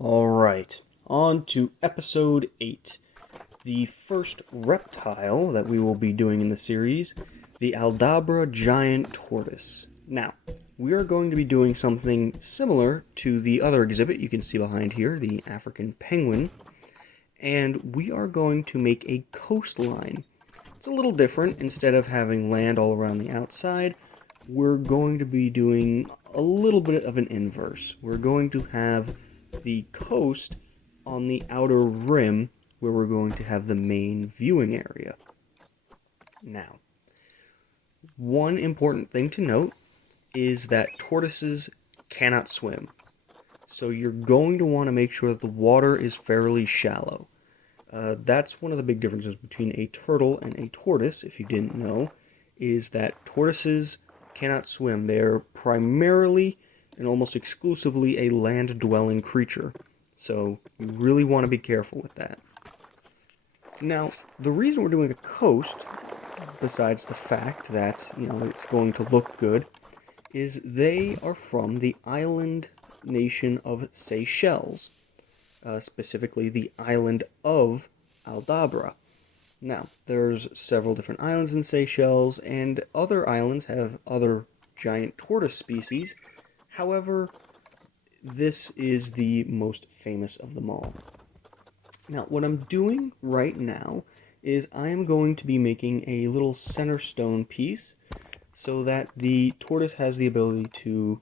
Alright, on to episode 8. The first reptile that we will be doing in the series, the Aldabra giant tortoise. Now, we are going to be doing something similar to the other exhibit you can see behind here, the African penguin, and we are going to make a coastline. It's a little different. Instead of having land all around the outside, we're going to be doing a little bit of an inverse. We're going to have the coast on the outer rim where we're going to have the main viewing area. Now, one important thing to note is that tortoises cannot swim. So you're going to want to make sure that the water is fairly shallow. That's one of the big differences between a turtle and a tortoise, if you didn't know, is that tortoises cannot swim. They're primarily and almost exclusively a land-dwelling creature. So you really want to be careful with that. Now, the reason we're doing a coast, besides the fact that, it's going to look good, is they are from the island nation of Seychelles, specifically the island of Aldabra. Now, there's several different islands in Seychelles, and other islands have other giant tortoise species. However, this is the most famous of them all. Now, what I'm doing right now is I am going to be making a little center stone piece so that the tortoise has the ability to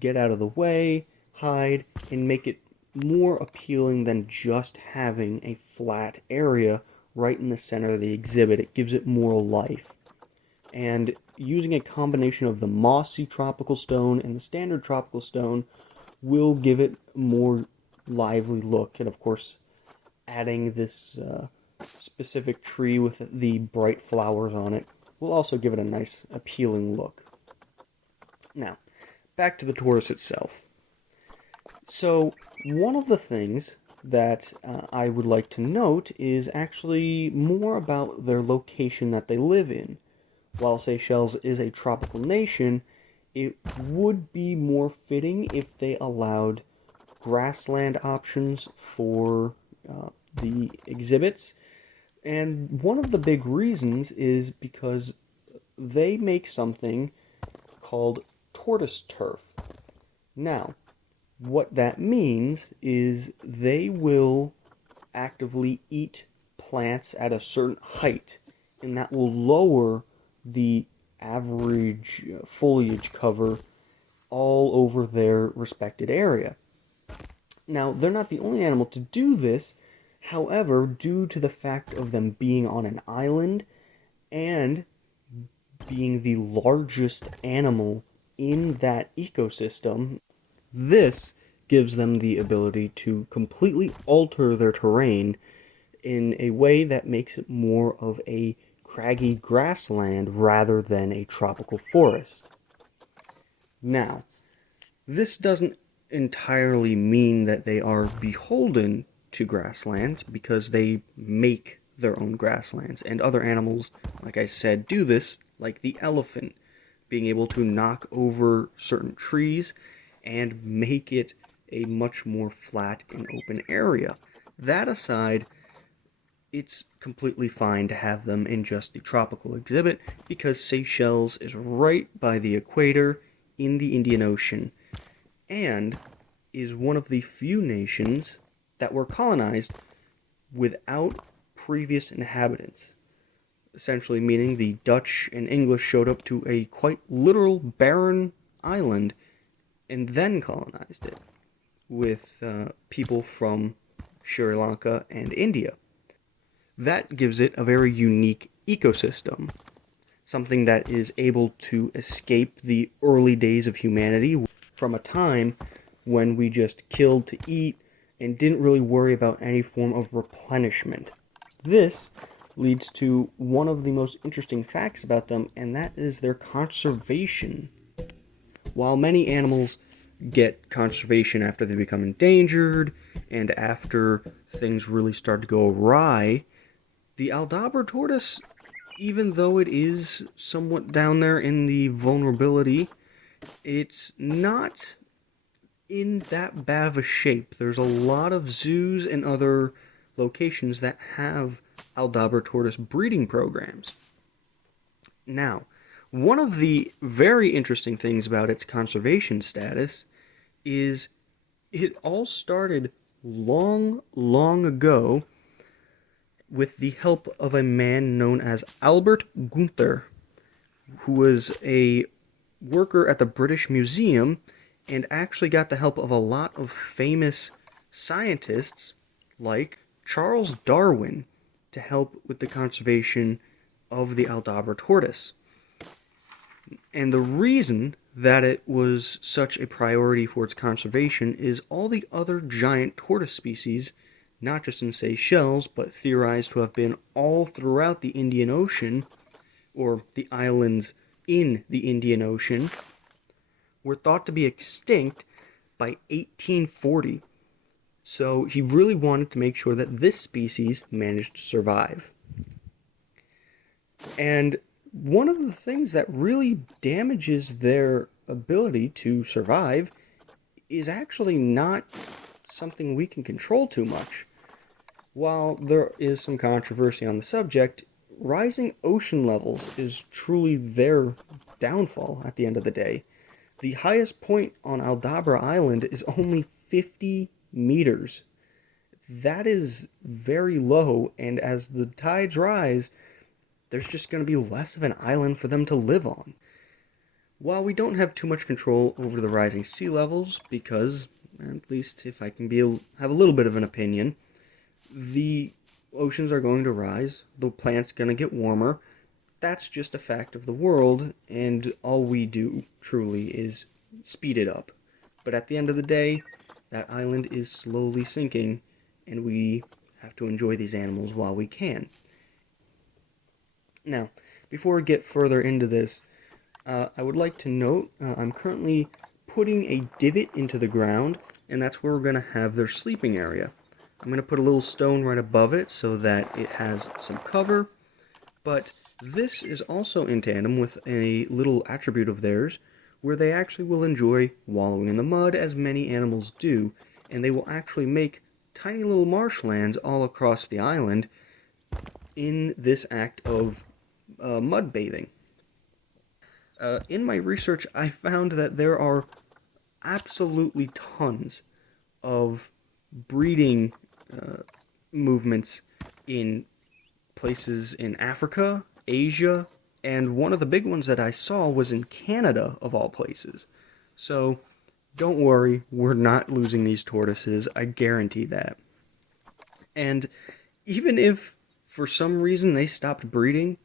get out of the way, hide, and make it more appealing than just having a flat area right in the center of the exhibit. It gives it more life. And using a combination of the mossy tropical stone and the standard tropical stone will give it a more lively look. And of course, adding this specific tree with the bright flowers on it will also give it a nice appealing look. Now, back to the tortoise itself. So, one of the things that I would like to note is actually more about their location that they live in. While Seychelles is a tropical nation, it would be more fitting if they allowed grassland options for the exhibits. And one of the big reasons is because they make something called tortoise turf. Now, what that means is they will actively eat plants at a certain height, and that will lower the average foliage cover all over their respected area. Now, they're not the only animal to do this. However, due to the fact of them being on an island and being the largest animal in that ecosystem, this gives them the ability to completely alter their terrain in a way that makes it more of a craggy grassland rather than a tropical forest. Now, this doesn't entirely mean that they are beholden to grasslands, because they make their own grasslands, and other animals, like I said, do this, like the elephant, being able to knock over certain trees and make it a much more flat and open area. That aside, it's completely fine to have them in just the tropical exhibit because Seychelles is right by the equator in the Indian Ocean and is one of the few nations that were colonized without previous inhabitants. Essentially meaning the Dutch and English showed up to a quite literal barren island and then colonized it with people from Sri Lanka and India. That gives it a very unique ecosystem, something that is able to escape the early days of humanity from a time when we just killed to eat and didn't really worry about any form of replenishment. This leads to one of the most interesting facts about them, and that is their conservation. While many animals get conservation after they become endangered and after things really start to go awry, the Aldabra tortoise, even though it is somewhat down there in the vulnerability, it's not in that bad of a shape. There's a lot of zoos and other locations that have Aldabra tortoise breeding programs. Now, one of the very interesting things about its conservation status is it all started long, long ago with the help of a man known as Albert Gunther, who was a worker at the British Museum and actually got the help of a lot of famous scientists like Charles Darwin to help with the conservation of the Aldabra tortoise. And the reason that it was such a priority for its conservation is all the other giant tortoise species, not just in Seychelles, but theorized to have been all throughout the Indian Ocean, or the islands in the Indian Ocean, were thought to be extinct by 1840. So he really wanted to make sure that this species managed to survive. And one of the things that really damages their ability to survive is actually not something we can control too much. While there is some controversy on the subject, rising ocean levels is truly their downfall at the end of the day. The highest point on Aldabra Island is only 50 meters. That is very low, and as the tides rise, there's just going to be less of an island for them to live on. While we don't have too much control over the rising sea levels, because, at least if I can have a little bit of an opinion, the oceans are going to rise, the plant's going to get warmer. That's just a fact of the world, and all we do, truly, is speed it up. But at the end of the day, that island is slowly sinking, and we have to enjoy these animals while we can. Now, before we get further into this, I would like to note I'm currently putting a divot into the ground, and that's where we're going to have their sleeping area. I'm going to put a little stone right above it so that it has some cover, but this is also in tandem with a little attribute of theirs where they actually will enjoy wallowing in the mud, as many animals do, and they will actually make tiny little marshlands all across the island in this act of mud bathing. In my research, I found that there are absolutely tons of breeding movements in places in Africa, Asia, and one of the big ones that I saw was in Canada, of all places. So, don't worry, we're not losing these tortoises, I guarantee that. And even if, for some reason, they stopped breeding,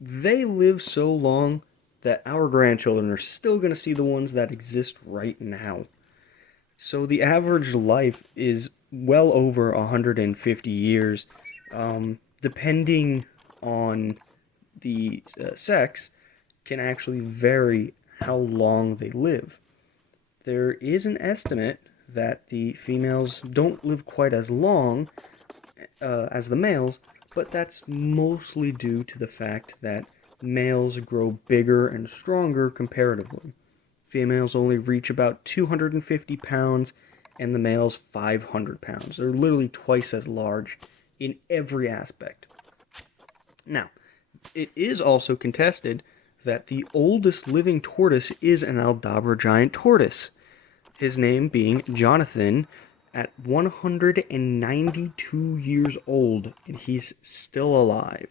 they live so long that our grandchildren are still going to see the ones that exist right now. So the average life is well over 150 years, depending on the sex, can actually vary how long they live. There is an estimate that the females don't live quite as long as the males, but that's mostly due to the fact that males grow bigger and stronger comparatively. Females only reach about 250 pounds, and the males 500 pounds. They're literally twice as large in every aspect. Now, it is also contested that the oldest living tortoise is an Aldabra giant tortoise, his name being Jonathan, at 192 years old, and he's still alive.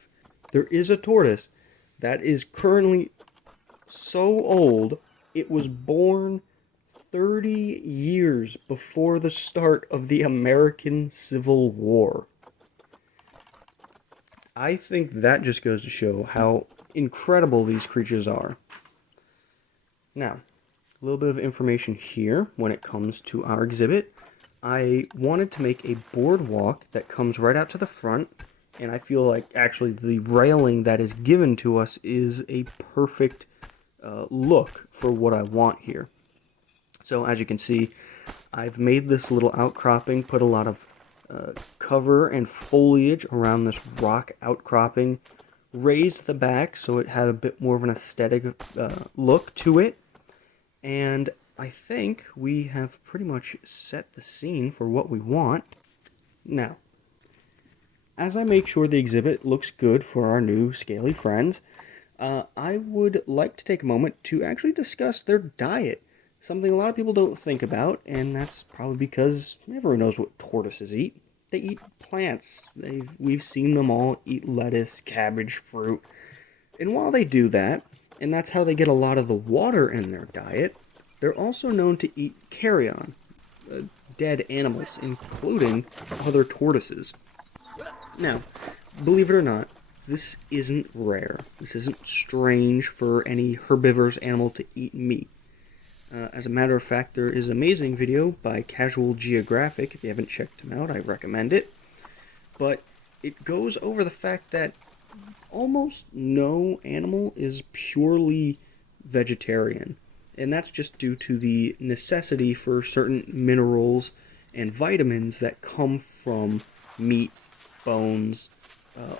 There is a tortoise that is currently so old, it was born 30 years before the start of the American Civil War. I think that just goes to show how incredible these creatures are. Now, a little bit of information here when it comes to our exhibit. I wanted to make a boardwalk that comes right out to the front, and I feel like actually the railing that is given to us is a perfect look for what I want here. So as you can see, I've made this little outcropping, put a lot of cover and foliage around this rock outcropping, raised the back so it had a bit more of an aesthetic look to it, and I think we have pretty much set the scene for what we want. Now, as I make sure the exhibit looks good for our new scaly friends, I would like to take a moment to actually discuss their diet. Something a lot of people don't think about, and that's probably because everyone knows what tortoises eat. They eat plants. We've seen them all eat lettuce, cabbage, fruit. And while they do that, and that's how they get a lot of the water in their diet, they're also known to eat carrion, dead animals, including other tortoises. Now, believe it or not, this isn't rare. This isn't strange for any herbivorous animal to eat meat. As a matter of fact, there is an amazing video by Casual Geographic. If you haven't checked him out, I recommend it. But it goes over the fact that almost no animal is purely vegetarian. And that's just due to the necessity for certain minerals and vitamins that come from meat, bones,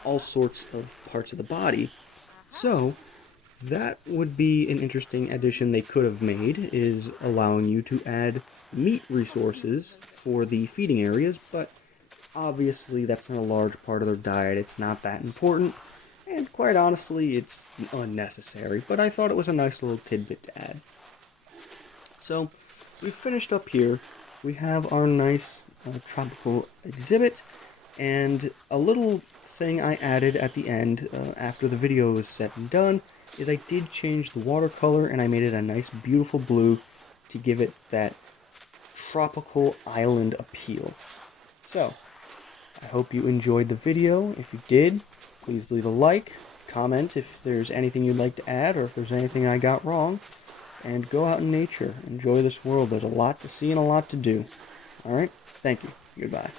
all sorts of parts of the body. So, that would be an interesting addition they could have made, is allowing you to add meat resources for the feeding areas, but obviously that's not a large part of their diet. It's not that important, and quite honestly, it's unnecessary, but I thought it was a nice little tidbit to add. So, we've finished up here. We have our nice tropical exhibit, and a little thing I added at the end after the video was set and done is I did change the watercolor and I made it a nice beautiful blue to give it that tropical island appeal. So, I hope you enjoyed the video. If you did, please leave a like, comment if there's anything you'd like to add or if there's anything I got wrong, and go out in nature. Enjoy this world. There's a lot to see and a lot to do. Alright? Thank you. Goodbye.